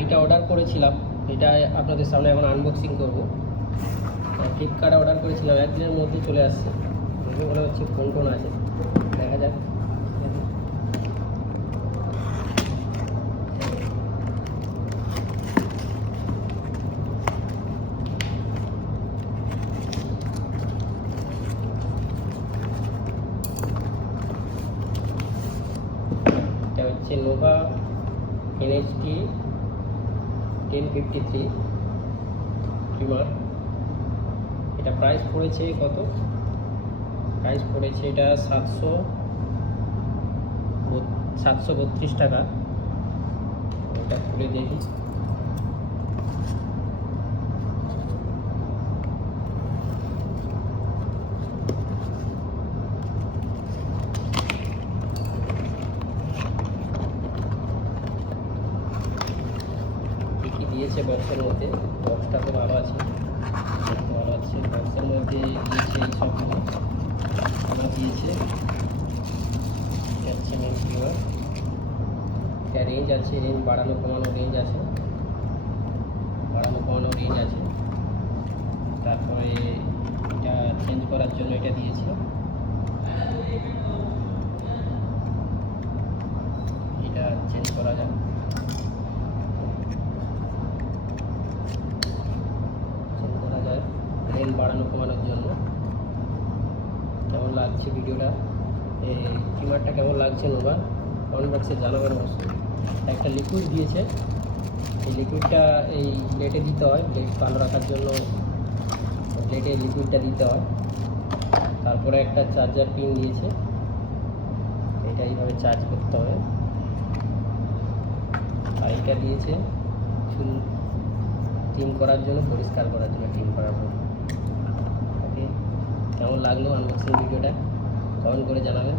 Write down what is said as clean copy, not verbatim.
এইটা অর্ডার করেছিলাম, এটা আপনাদের সামনে এখন আনবক্সিং করব। ফ্লিপকার্টে অর্ডার করেছিলাম, একদিনের মধ্যে চলে আসছে। দেখে মনে হচ্ছে ফোন টোন আছে, দেখা যাক। এটা হচ্ছে নোভা NHD 1053 ট্রিমার। এটা প্রাইস পড়েছে কত? প্রাইস পড়েছে এটা 732 টাকা। এটা খুলে দেখি। কি দিয়েছে বক্সের মধ্যে? বক্সটা তো ভালো আছে, ভালো আছে। বক্সের মধ্যে দিয়েছে এই সবগুলো দিয়েছে। হচ্ছে মেন ট্রিমার, এটা রেঞ্জ আছে, রেঞ্জ বাড়ানো কমানো রেঞ্জ আছে, বাড়ানো কমানো রেঞ্জ আছে। তারপরে এটা চেঞ্জ করার জন্য এটা দিয়েছে, এটা চেঞ্জ করা যায়। চেঞ্জ করা যায় রেঞ্জ বাড়ানো কমানোর জন্য। কেমন লাগছে ভিডিওটা, এই ট্রিমারটা কেমন লাগছে নোভা কমেন্ট বক্সে জানাবেন অবশ্যই। একটা লিকুইড দিয়েছে, এই লিকুইডটা এই প্লেটে দিতে হয়, প্লেট ভালো রাখার জন্য প্লেটে লিকুইডটা দিতে হয়। তারপরে একটা চার্জার পিন দিয়েছে, এটা এইভাবে চার্জ করতে হবে। আর এটা দিয়েছে চুল ট্রিম করার জন্য, পরিষ্কার করার জন্য, ট্রিম করার জন্য। ওকে, কেমন লাগলো আনবক্সিং ভিডিওটা কমেন্ট করে জানাবেন।